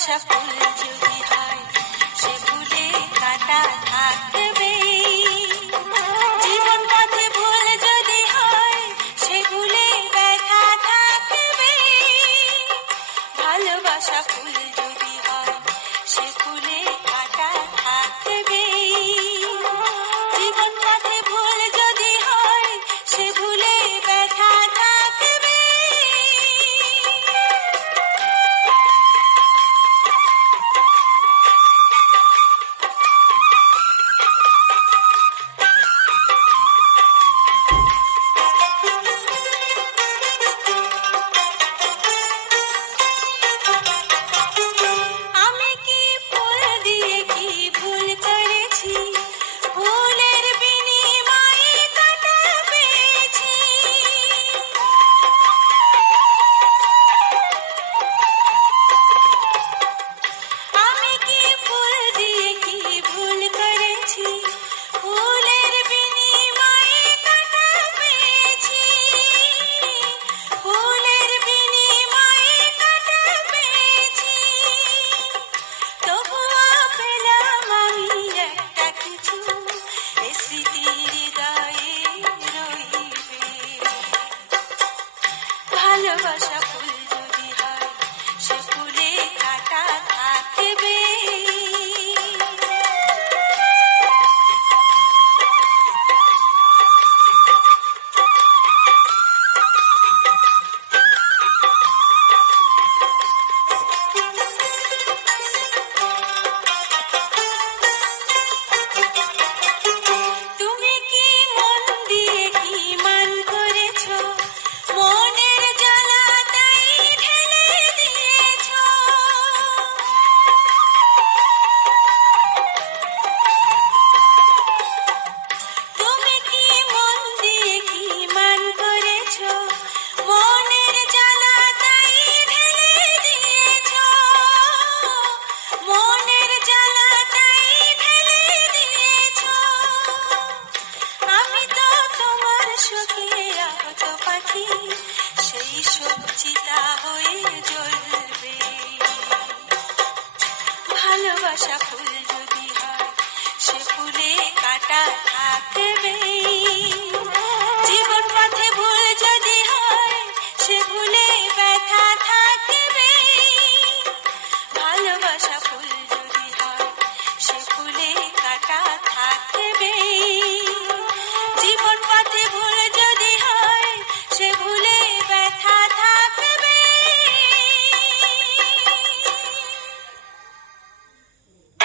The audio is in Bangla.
ভালোবাসা ফুল যদি হয় সে ফুলে কাঁটা থাকবে, জীবন পথে ভুল যদি হয় সে ভুলে ব্যথা থাকবে। ভালোবাসা ফুল যদি হয় সে ফুলে কাঁটা থাকবে, জীবন পথে ভুল যদি হয় সে ভুলে ব্যথা থাকবে। আমি কি ফুল দিয়ে কি ভুল করেছি, ফুলের বিনিময়ে কাঁটা পেয়েছি। আমি কি ফুল দিয়ে কি ভুল করেছি, ফুলের বিনিময়ে কাঁটা পেয়েছি, ফুলের বিনিময়ে কাঁটা পেয়েছি। তবুও পেলাম আমি একটা কিছু, এ স্মৃতি হৃদয়ে রইবে। ভালোবাসা ফুল যদি হয় সে ফুলে কাঁটা থাকবে। তুমি কি মন দিয়ে কি মান করেছো, মনের জ্বালা তাই ঢেলে দিয়েছো। তুমি কি মন দিয়ে কি মান করেছো, মনের জ্বালা তাই ঢেলে দিয়েছো, মনের জ্বালা তাই ঢেলে দিয়েছো। আমি তো তোমার শোকে আহত পাখি, সেই শোক চিতা হয়ে জ্বলবে। ভালোবাসা ফুল যদি হয় সে ফুলে কাঁটা থাকবে।